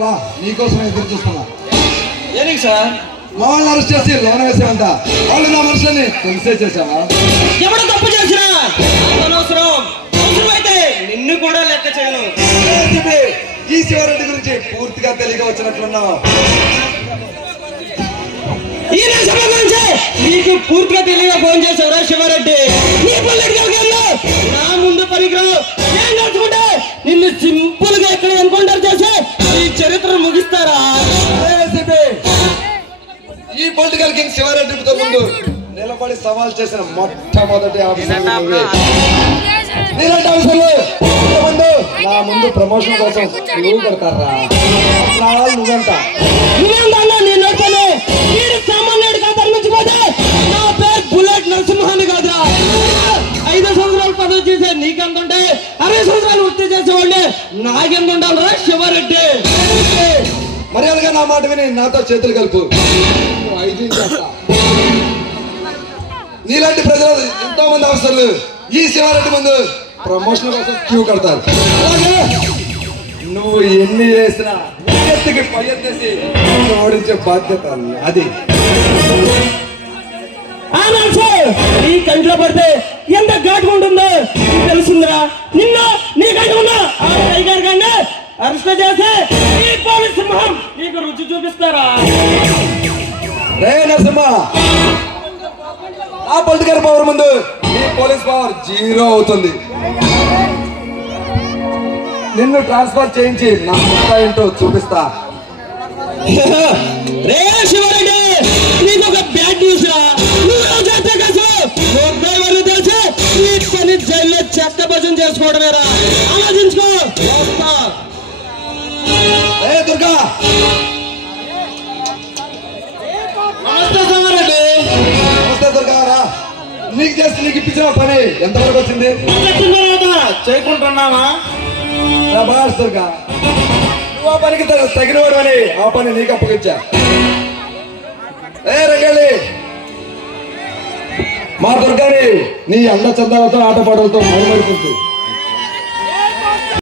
రా, నీకోసం ఎదురు చూస్తున్నా. ఏనికి సార్? మా వాళ్ళని అరెస్ట్ చేసి లోన వేసామంట. వాళ్ళు నా మనుషులని తెలిసే చేశావా? ఎవడో తప్పు చేసినా అనవసరం, అవసరమైతే నిన్ను కూడా లెక్క చేయను. ఈ శివారెడ్డి గురించి పూర్తిగా తెలియక వచ్చినట్లున్నావు. ఈ సభ గురించి నీకు పూర్తిగా తెలియక ఫోన్ చేశావురా శివారెడ్డి? నీ పొలిటికల్ గేమ్ లో నా ముందు పనికిరావు. ఏం కలుసుకుంటే నిన్ను సింపుల్ గా ఎక్కడ ఎన్కౌంటర్ చేసి ఈ చరిత్ర ముగిస్తారా? ఈ పొలిటికల్ కింగ్ శివారెడ్డితో ముందు నిలబడి సవాల్ చేసిన మొట్టమొదటి ఆఫీసర్ నీలాంటి ఆఫీసర్లు నా ముందు ప్రమోషన్ కోసం నువ్వు కడతారా? నువ్వంట సామాన్యుడు కాదు, మించిపోతే నా పేరు బుల్లెట్ నరసింహాన్ని కాదురా. 5 సంవత్సరాలు పదవి చేసే నీకెందుంటే 60 సంవత్సరాలు వృత్తి చేసేవాడిని నాకెందుండాలరా శివారెడ్డి? మర్యాదగా నా మాట విని నాతో చేతులు కలుపు. నీలాంటి ప్రజలు ఎంతో మంది అవసరాలు ఈ శివారెడ్డి ముందు ప్రమోషన్ కోసం క్యూ కడతారు. అలాగే నువ్వు ఎన్ని చేసినా ఎత్తుకి పై ఎత్తేసి ఓడించే బాధ్యత అది. నీ కంట్లో పడితే ఎంత ఘాటుగా ఉంటుందో తెలుస్తుందిరా. నిన్న నీ కంటి ఉన్నా ఆ టైగర్ గాన్ని అరెస్ట్ చేసి ఈ పోలీస్ సింహం నీకు రుచి చూపిస్తారా? రే నరసింహ, ఆ పొలిటికల్ పవర్ ముందు ఈ పోలీస్ పవర్ 0 అవుతుంది. నిన్ను ట్రాన్స్ఫర్ చేయించి నా ముద్ద ఏంటో చూపిస్తా. రే శివారెడ్డి, నీకు ఒక బ్యాడ్ న్యూస్ రా. తెలిసి ఈ పని జైల్లో చెత్త భజన చేసుకోవడమేరా. ఆలోచించుకో. దుర్గా, నమస్తే శివారెడ్డి. నమస్తే దుర్గా రా. నీకు చేసి నీకు ఇప్పించిన పని ఎంతవరకు వచ్చింది? చేయకుంటున్నావా? బాస్ దుర్గా, నువ్వు ఆ పనికి తగినవాడు అని ఆ పని నీకు అప్పగించా. రంగేళి, మా దుర్గాని నీ అంద చందాలతో ఆటపాటలతో మరుమరుతుంది.